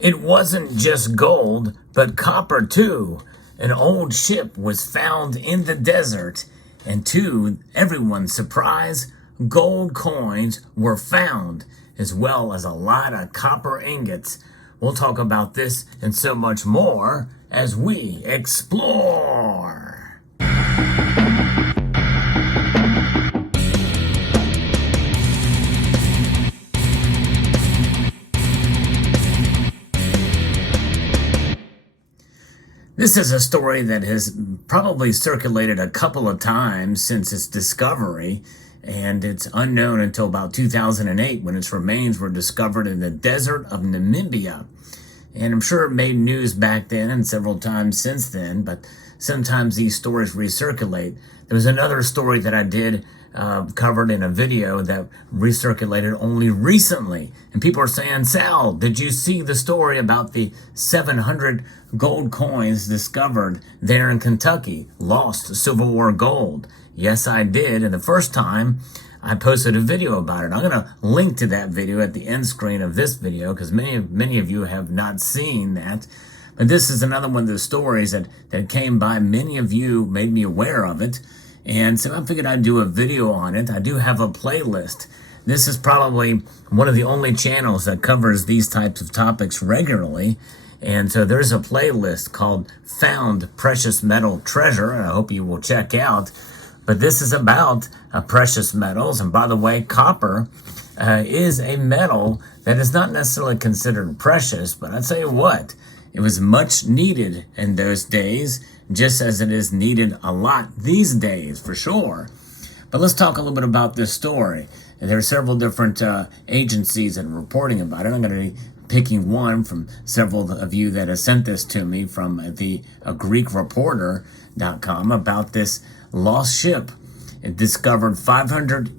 It wasn't just gold, but copper too. An old ship was found in the desert, and to everyone's surprise, gold coins were found, as well as a lot of copper ingots. We'll talk about this and so much more as we explore. This is a story that has probably circulated a couple of times since its discovery, and it's unknown until about 2008 when its remains were discovered in the desert of Namibia. And I'm sure it made news back then and several times since then, but sometimes these stories recirculate. There was another story that I did covered in a video that recirculated only recently. And people are saying, Sal, did you see the story about the 700 gold coins discovered there in Kentucky? Lost Civil War gold. Yes, I did. And the first time I posted a video about it. I'm going to link to that video at the end screen of this video because many of you have not seen that. But this is another one of the stories that came by. Many of you made me aware of it. And so I figured I'd do a video on it. I do have a playlist. This is probably one of the only channels that covers these types of topics regularly. And so there's a playlist called Found Precious Metal Treasure, and I hope you will check out. But this is about precious metals. And by the way, copper is a metal that is not necessarily considered precious, but I'll tell you what, it was much needed in those days, just as it is needed a lot these days, for sure. But let's talk a little bit about this story. And there are several different agencies that are reporting about it. I'm going to be picking one from several of you that have sent this to me from the GreekReporter.com about this lost ship. It discovered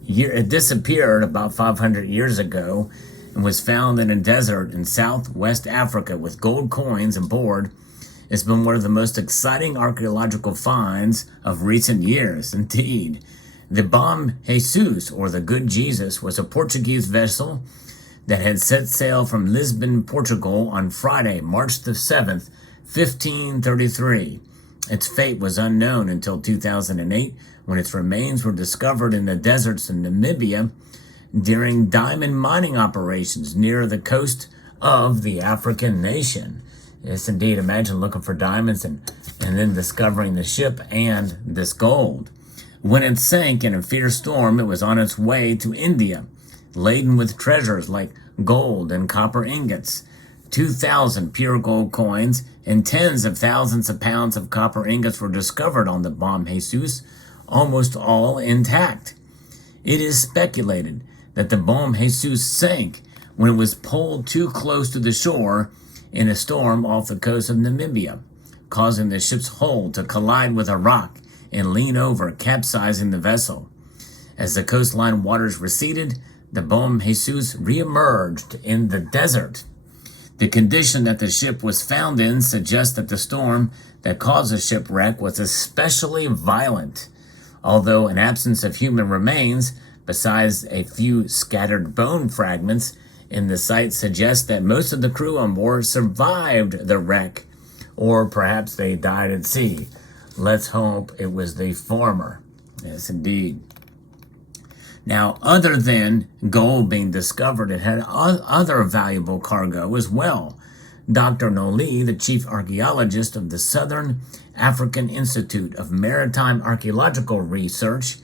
it disappeared about 500 years ago and was found in a desert in southwest Africa with gold coins aboard. It's been one of the most exciting archaeological finds of recent years, indeed. The Bom Jesus, or the Good Jesus, was a Portuguese vessel that had set sail from Lisbon, Portugal on Friday, March the 7th, 1533. Its fate was unknown until 2008, when its remains were discovered in the deserts in Namibia during diamond mining operations near the coast of the African nation. Yes, indeed. Imagine looking for diamonds and then discovering the ship and this gold. When it sank in a fierce storm, it was on its way to India, laden with treasures like gold and copper ingots, 2,000 pure gold coins, and tens of thousands of pounds of copper ingots were discovered on the Bom Jesus, almost all intact. It is speculated that the Bom Jesus sank when it was pulled too close to the shore in a storm off the coast of Namibia, causing the ship's hull to collide with a rock and lean over, capsizing the vessel. As the coastline waters receded, the Bom Jesus reemerged in the desert. The condition that the ship was found in suggests that the storm that caused the shipwreck was especially violent. Although an absence of human remains, besides a few scattered bone fragments in the site, suggests that most of the crew on board survived the wreck, or perhaps they died at sea. Let's hope it was the former. Yes, indeed. Now, other than gold being discovered, it had other valuable cargo as well. Dr. Noli, the chief archaeologist of the Southern African Institute of Maritime Archaeological Research,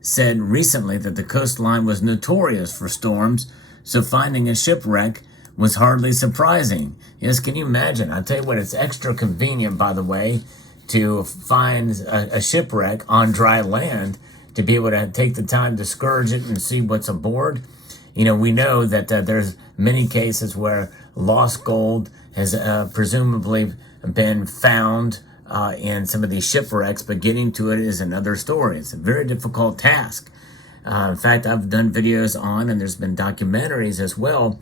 said recently that the coastline was notorious for storms, so finding a shipwreck was hardly surprising. Yes, can you imagine? I'll tell you what, it's extra convenient, by the way, to find a shipwreck on dry land, to be able to take the time to scourge it and see what's aboard. You know, we know that there's many cases where lost gold has presumably been found in some of these shipwrecks, but getting to it is another story. It's a very difficult task. In fact, I've done videos on, and there's been documentaries as well,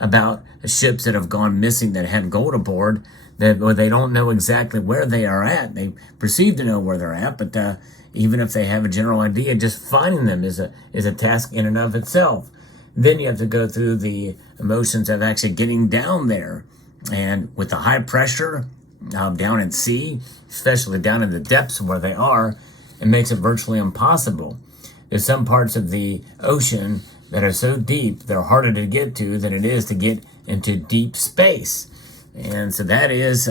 about ships that have gone missing that had gold aboard, that they don't know exactly where they are at. They perceive to know where they're at, but even if they have a general idea, just finding them is a task in and of itself. Then you have to go through the emotions of actually getting down there And with the high pressure down at sea, especially down in the depths where they are, it makes it virtually impossible. There's some parts of the ocean that are so deep, they're harder to get to than it is to get into deep space. And so that is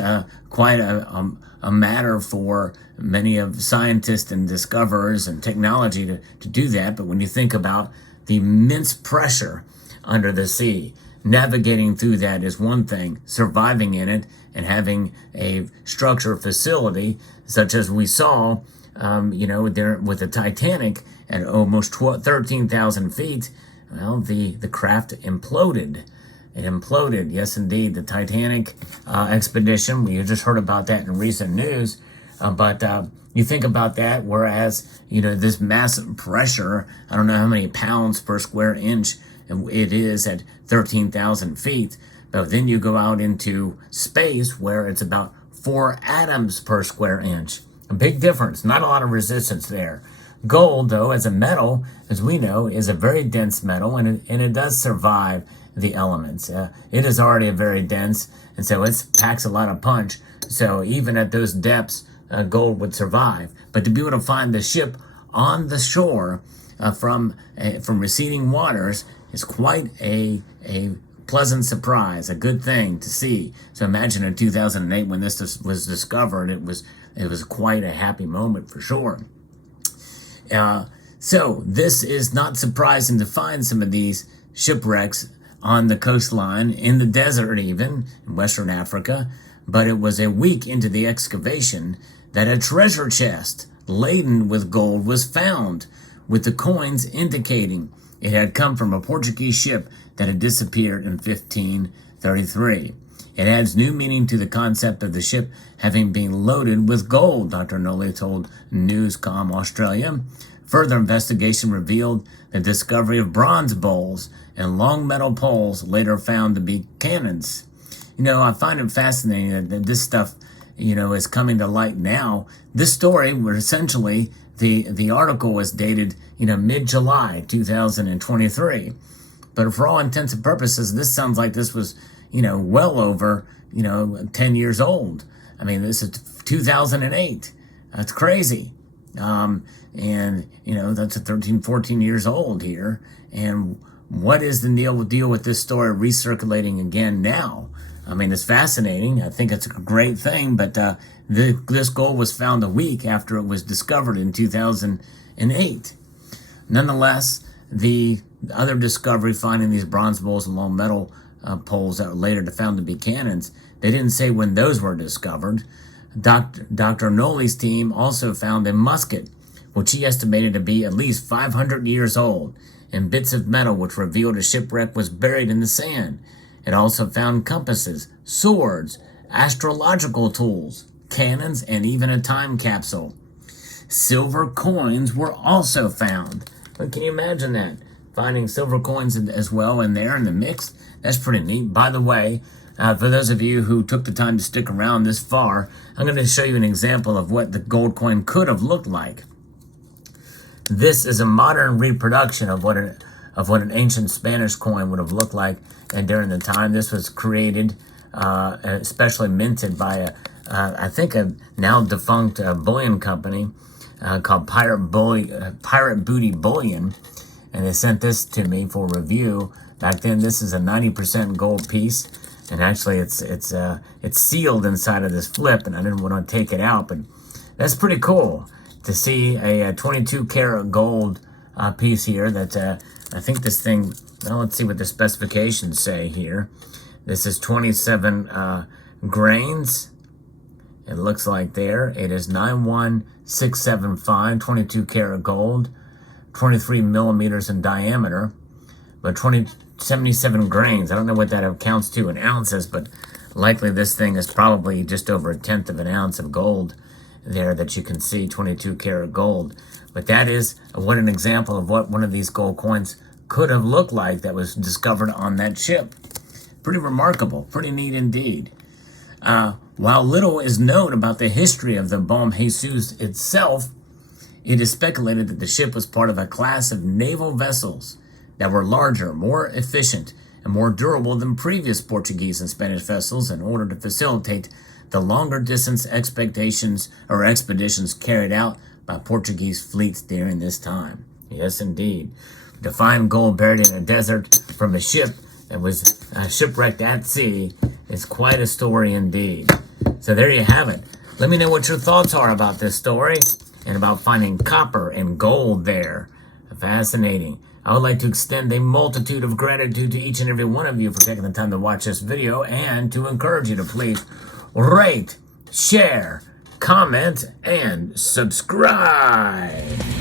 quite a matter for many of scientists and discoverers and technology to do that. But when you think about the immense pressure under the sea, navigating through that is one thing. Surviving in it and having a structure facility such as we saw, there with the Titanic at almost 13,000 feet, well, the craft imploded. It imploded. Yes, indeed. The Titanic expedition, we just heard about that in recent news. But you think about that, whereas, this massive pressure, I don't know how many pounds per square inch it is at 13,000 feet. But then you go out into space where it's about 4 atoms per square inch. A big difference. Not a lot of resistance there. Gold, though, as a metal, as we know, is a very dense metal, and it does survive the elements. It is already very dense, and so it packs a lot of punch. So even at those depths, gold would survive. But to be able to find the ship on the shore from receding waters is quite a pleasant surprise, a good thing to see. So imagine in 2008 when this was discovered, it was quite a happy moment for sure. So this is not surprising to find some of these shipwrecks on the coastline, in the desert even, in Western Africa. But it was a week into the excavation that a treasure chest laden with gold was found, with the coins indicating it had come from a Portuguese ship that had disappeared in 1533. It adds new meaning to the concept of the ship having been loaded with gold, Dr. Noli told Newscom Australia. Further investigation revealed the discovery of bronze bowls and long metal poles later found to be cannons. I find it fascinating that this stuff, is coming to light now. This story, where essentially the article was dated, mid-July 2023. But for all intents and purposes, this sounds like this was, well over, 10 years old. I mean, this is 2008. That's crazy. That's 13, 14 years old here. And what is the deal with this story recirculating again now? I mean, it's fascinating. I think it's a great thing, but this gold was found a week after it was discovered in 2008. Nonetheless, the other discovery, finding these bronze bowls and long metal poles that were later found to be cannons, they didn't say when those were discovered. Dr. Noli's team also found a musket, which he estimated to be at least 500 years old, and bits of metal which revealed a shipwreck was buried in the sand. It also found compasses, swords, astrological tools, cannons, and even a time capsule. Silver coins were also found. But can you imagine that? Finding silver coins as well in there in the mix? That's pretty neat. By the way, for those of you who took the time to stick around this far, I'm going to show you an example of what the gold coin could have looked like. This is a modern reproduction of what an ancient Spanish coin would have looked like, and during the time this was created, especially minted by I think a now defunct bullion company called Pirate Booty Bullion, and they sent this to me for review. Back then, this is a 90% gold piece, and actually it's sealed inside of this flip, and I didn't want to take it out, but that's pretty cool to see a 22 karat gold piece here. That I think this thing, well, let's see what the specifications say here. This is 27 grains. It looks like there. It is 91675, 22 karat gold, 23 millimeters in diameter, but 77 grains. I don't know what that counts to in ounces, but likely this thing is probably just over 1/10 of an ounce of gold there that you can see, 22 karat gold. But that is what an example of what one of these gold coins could have looked like that was discovered on that ship. Pretty remarkable, pretty neat indeed. While little is known about the history of the Bom Jesus itself, it is speculated that the ship was part of a class of naval vessels that were larger, more efficient, and and more durable than previous Portuguese and Spanish vessels in order to facilitate the longer distance expeditions carried out by Portuguese fleets during this time. Yes, indeed. To find gold buried in a desert from a ship that was shipwrecked at sea is quite a story indeed. So there you have it. Let me know what your thoughts are about this story and about finding copper and gold there. Fascinating. I would like to extend a multitude of gratitude to each and every one of you for taking the time to watch this video, and to encourage you to please rate, share, comment, and subscribe.